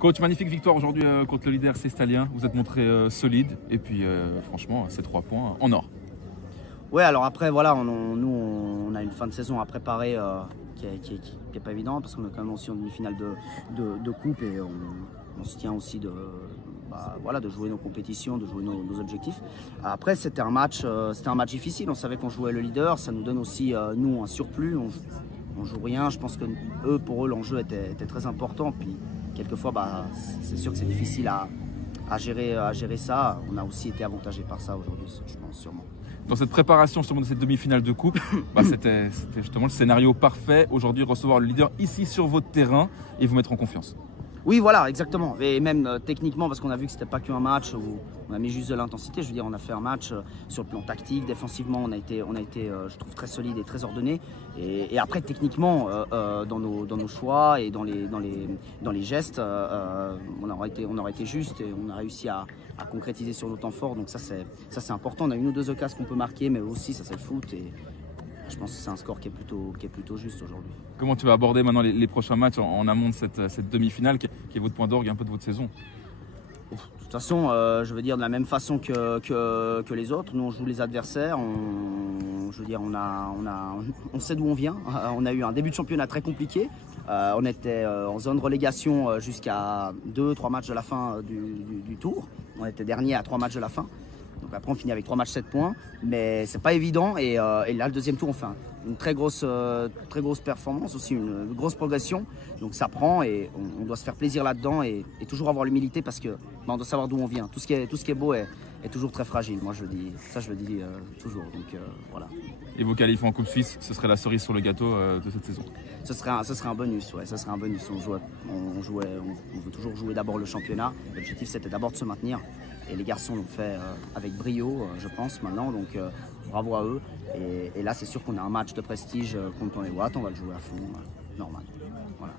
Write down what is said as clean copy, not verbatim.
Coach, magnifique victoire aujourd'hui contre le leader Cestalien. Vous êtes montré solide et puis franchement, ces 3 points en or. Ouais, alors après, voilà, nous, on a une fin de saison à préparer qui est pas évidente parce qu'on est quand même aussi en demi-finale de coupe et on se tient aussi de jouer nos compétitions, de jouer nos objectifs. Après, c'était un match difficile. On savait qu'on jouait le leader. Ça nous donne aussi, nous, un surplus. On joue rien. Je pense que pour eux, l'enjeu était très important. Puis, quelquefois, c'est sûr que c'est difficile à gérer ça. On a aussi été avantagé par ça aujourd'hui, je pense, sûrement. Dans cette préparation justement de cette demi-finale de coupe, c'était justement le scénario parfait. Aujourd'hui, recevoir le leader ici sur votre terrain et vous mettre en confiance. Oui, voilà, exactement. Et même techniquement, parce qu'on a vu que c'était pas qu'un match où on a mis juste de l'intensité. Je veux dire, on a fait un match sur le plan tactique, défensivement, on a été, je trouve, très solide et très ordonné. Et après, techniquement, dans nos choix et dans les gestes, on aurait été juste et on a réussi à concrétiser sur nos temps forts. Donc ça, c'est important. On a une ou deux occasions qu'on peut marquer, mais aussi, ça, c'est le foot. Et je pense que c'est un score qui est plutôt juste aujourd'hui. Comment tu vas aborder maintenant les prochains matchs en amont de cette demi-finale qui est votre point d'orgue un peu de votre saison? De toute façon, je veux dire de la même façon que les autres. Nous, on joue les adversaires. On sait d'où on vient. On a eu un début de championnat très compliqué. On était en zone relégation jusqu'à 2-3 matchs de la fin du tour. On était dernier à 3 matchs de la fin. Donc après, on finit avec 3 matchs, 7 points. Mais c'est pas évident. Et là, le deuxième tour, on fait une très grosse performance, aussi une grosse progression. Donc ça prend et on doit se faire plaisir là-dedans et toujours avoir l'humilité parce que on doit savoir d'où on vient. Tout ce qui est beau est toujours très fragile. Moi, je le dis toujours. Donc voilà. Et vos qualifs en Coupe Suisse, ce serait la cerise sur le gâteau de cette saison? Ce serait un bonus, ouais. Ça serait un bonus. On veut toujours jouer d'abord le championnat. L'objectif, c'était d'abord de se maintenir. Et les garçons l'ont fait avec brio, je pense, maintenant. Donc bravo à eux. Et là, c'est sûr qu'on a un match de prestige contre les Watts. On va le jouer à fond, normal. Voilà.